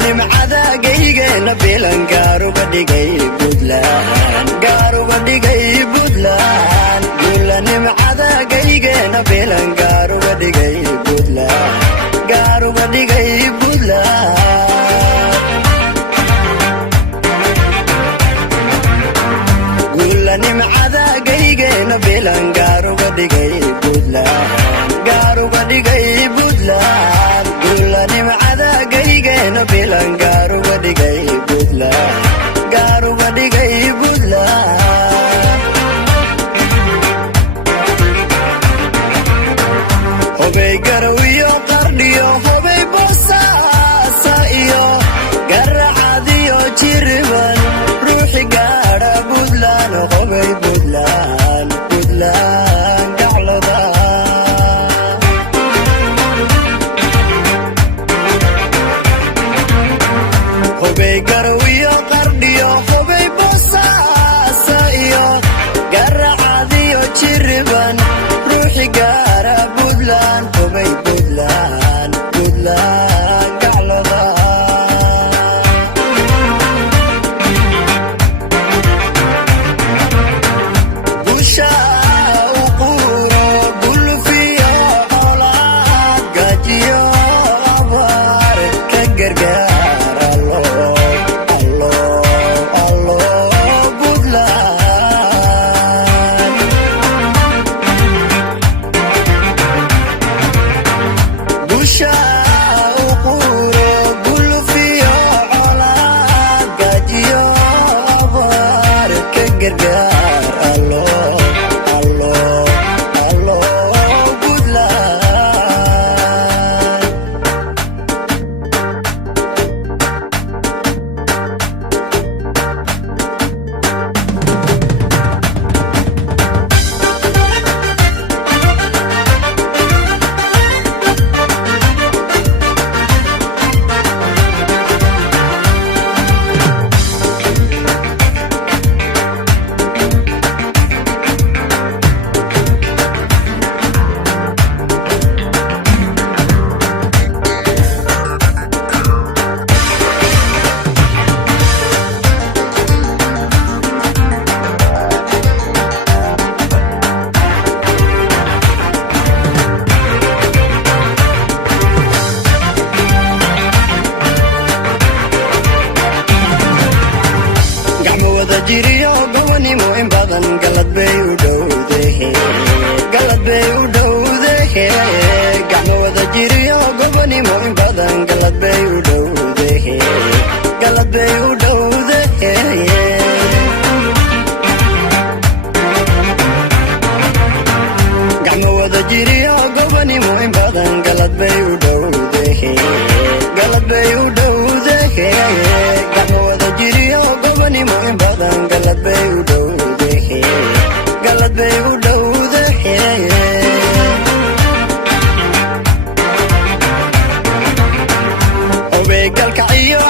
nimcada gaygeena bilan gaaruga dhigay Puntland gaaruga dhigay Puntland gula nimcada gaygeena bilan gaaruga dhigay Puntland gaaruga dhigay Puntland gula nimcada gaygeena bilan gaaruga dhigay Puntland gaaruga dhigay Puntland gula nimcada gaygeena bilan gaaruga dhigay Puntland gaaruga dhigay Puntland hobey garow iyo qardhiyo hobey boosaaso iyo garacad iyo jiriban ruuxi gaadha Puntland hobey Puntland Puntland gacloda hobey garow iyo qardhiyo hobey boosaaso iyo garacad iyo jiriban ruuxi gaadha Puntland hobey Puntland Puntland gacloda busha u quro gulfiyo colaad gajiyo abaar ka gargaar allo Puntland busha u quro gulfiyo colaad gajiyo abaar ka gargaar allo Puntland gacmo wada jiriyo gobanimo in badan galad bay u dhowdahe gacmo wada jiriyo gobanimo in badan galad bay u dhowdahe gacmo wada jiriyo gobanimo in badan galad bay u dhowdahe gacmo wada jiriyo gobanimo in badan galad bay u dhowdahe hobey galkac iyo